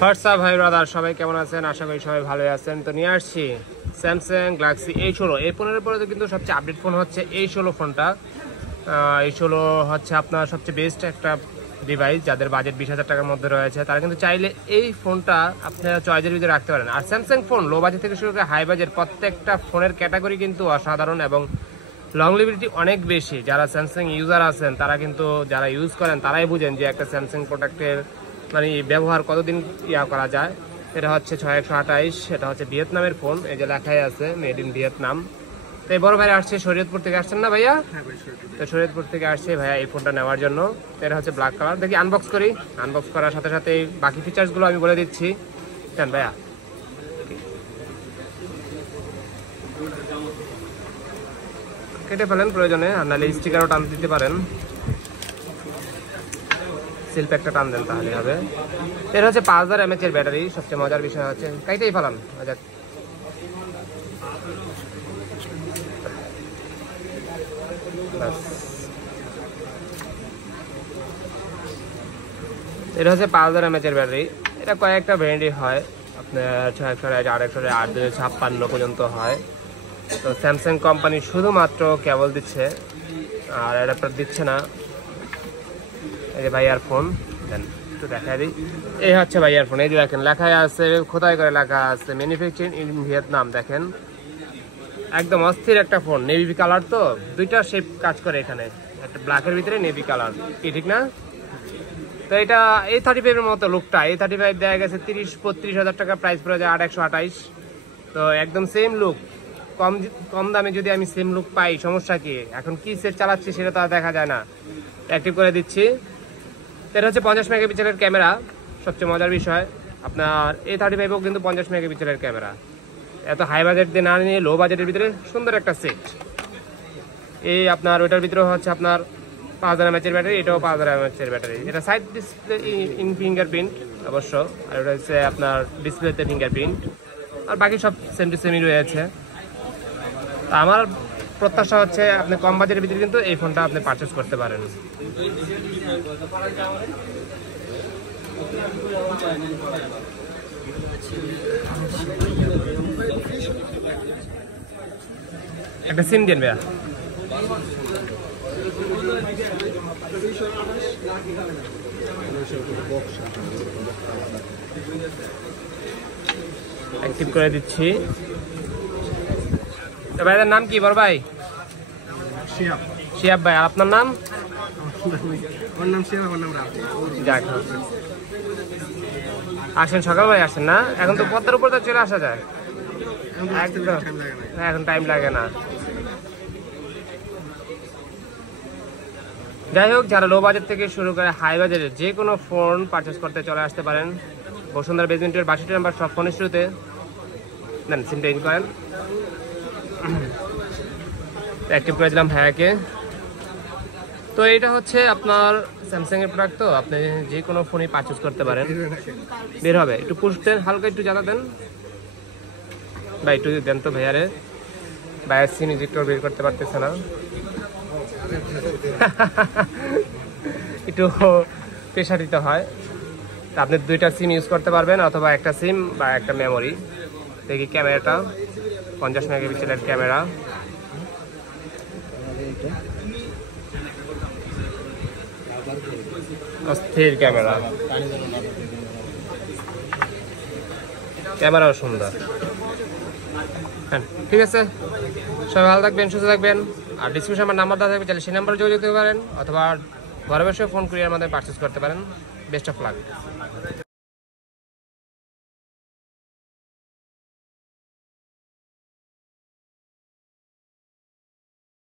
WhatsApp ভাই brother, সবাই কেমন আছেন? আশা করি সবাই ভালোই আছেন। তো নিয়ে আসছি স্যামসাং গ্যালাক্সি A16। এই ফোনের পরে কিন্তু সবচেয়ে আপডেট ফোন হচ্ছে A16 ফোনটা। A16 হচ্ছে আপনার সবচেয়ে বেস্ট একটা ডিভাইস। যাদের বাজেট 20,000 টাকার মধ্যে রয়েছে তারা কিন্তু চাইলে এই ফোনটা আপনারা চয়েসের ভিতরে রাখতে পারেন। আর স্যামসাং ফোন লো বাজেট থেকে শুরু করে হাই বাজেট প্রত্যেকটা ফোনের ক্যাটাগরি কিন্তু অসাধারণ এবং লংলিভিটি অনেক বেশি। যারা স্যামসাং ইউজার আছেন তারা কিন্তু যারা ইউজ করেন তারাই বুঝেন যে একটা স্যামসাং প্রোডাক্টের মানে ব্যবহার কতদিন করা যায়। এটা হচ্ছে 6128, এটা হচ্ছে ভিয়েতনামের ফোন, এই যে লেখাই আছে মেড ইন ভিয়েতনাম। তো এই বড় ভাই আসছে শরীয়তপুর থেকে, আসছেন না ভাইয়া? তো শরীয়তপুর থেকে আসছে ভাইয়া এই ফোনটা নেওয়ার জন্য। এটা হচ্ছে ব্ল্যাক কালার। দেখি আনবক্স করি। আনবক্স করার সাথে সাথে বাকি ফিচার্সগুলো আমি বলে দিচ্ছি। দেন ভাইয়া, কেটে ফেলেন প্রয়োজনে, আর নাহলে স্টিকারও টান দিতে পারেন। সেলফ একটা টান দেন তাহলে হবে। এটা হচ্ছে 5000 mAh এর ব্যাটারি। সবচেয়ে মজার বিষয় হচ্ছে কাইতেই ফেলান। এটা হচ্ছে 5000 mAh এর ব্যাটারি। এটা কয়েকটা ভ্যারিয়েন্টই হয়, আপনার 6128, 856 পর্যন্ত হয়। তো স্যামসাং কোম্পানি শুধুমাত্র কেবল দিচ্ছে, আর অ্যাডাপ্টার দিচ্ছে না। এই যে ভাইয়ার ফোন, দেন একটু দেখাই দিই। এই হচ্ছে ভাইয়ার ফোন। এই যে দেখেন লেখাই আছে, খোদাই করে লেখা আছে ম্যানুফ্যাকচারিং ইন ভিয়েতনাম। দেখেন একদম অস্থির একটা ফোন। নেভি কালার, তো দুইটা শেপ কাজ করে এখানে, একটা ব্ল্যাকের ভিতরে নেভি কালার, কি ঠিক না? তো এটা A35 এর মতো লুকটা। A35 দেওয়া গেছে 30-32 হাজার টাকা প্রাইস পড়ে যায় 8128। তো একদম সেম লুক। কম দামে যদি আমি সেম লুক পাই, সমস্যা কি? এখন কি সেট চালাচ্ছি সেটা তো আর দেখা যায় না। অ্যাক্টিভ করে দিচ্ছি। এটা হচ্ছে 50 মেগাপিক্সেলের ক্যামেরা। সবচেয়ে মজার বিষয় আপনার A35ও কিন্তু 50 মেগাপিক্সেলের ক্যামেরা। এত হাই বাজেট দিয়ে না নিয়ে লো বাজেটের ভিতরে সুন্দর একটা সেট। এই আপনার ওইটার ভিতরে হচ্ছে আপনার 5000 mAh এর ব্যাটারি, এটাও 5000 mAh এর ব্যাটারি। এটা সাইড ডিসপ্লে ইন ফিঙ্গারপ্রিন্ট অবশ্য, আর ওটা হচ্ছে আপনার ডিসপ্লেতে ফিঙ্গারপ্রিন্ট, আর বাকি সব সেম টু সেমই রয়েছে। আমার প্রত্যাশা হচ্ছে আপনি কম বাজেটের ভিতরে কিন্তু এই ফোনটা আপনি পারচেস করতে পারেন। একটা সিম দেন ভাইয়া। অ্যাক্টিভ করে দিচ্ছি। ভাইদের নাম কি বড় ভাই? শিয়াব ভাই। আর আপনার নাম? যাক, আসেন সকাল ভাই, আসেন না? এখন তো পদ্মার উপর তো চলে আসা যায়, একদম এখন টাইম লাগে না। যাই হোক, যারা লো বাজেট থেকে শুরু করে হাই বাজেটের যে কোনো ফোন পারচেস করতে চলে আসতে পারেন বসুন্ধরা বেসমেন্টের 62 নাম্বার সব ফোনের শুরুতে। দেন সিমটা ইন করেন। অ্যাক্টিভ করে দিলাম হ্যাঁকে। তো এটা হচ্ছে আপনার স্যামসাং এর প্রোডাক্ট, তো আপনি যে কোনো ফোনই পারচেস করতে পারেন। বের হবে, একটু পুশ দেন, হালকা একটু জ্বালা দেন ভাই, একটু দেন তো ভাইয়ারে। ভাইয়ের সিম ইজেক্টর বের করতে পারতেছে না, একটু প্রেশার দিতে হয়। তা আপনি দুইটা সিম ইউজ করতে পারবেন, অথবা একটা সিম বা একটা মেমোরি। দেখি ক্যামেরাটা 50 মেগাপিক্সেলের ক্যামেরা। অস্থির ক্যামেরা, ক্যামেরাও সুন্দর। হ্যাঁ ঠিক আছে, সবাই ভালো থাকবেন, সুস্থ থাকবেন। আর ডিসক্রিপশনে আমার নাম্বার দেওয়া থাকবে, চাইলে সেই নাম্বারে যোগাযোগ করতে পারেন, অথবা ঘরে বসে ফোন কুরিয়ার মাধ্যমে পারচেস করতে পারেন। Best of luck.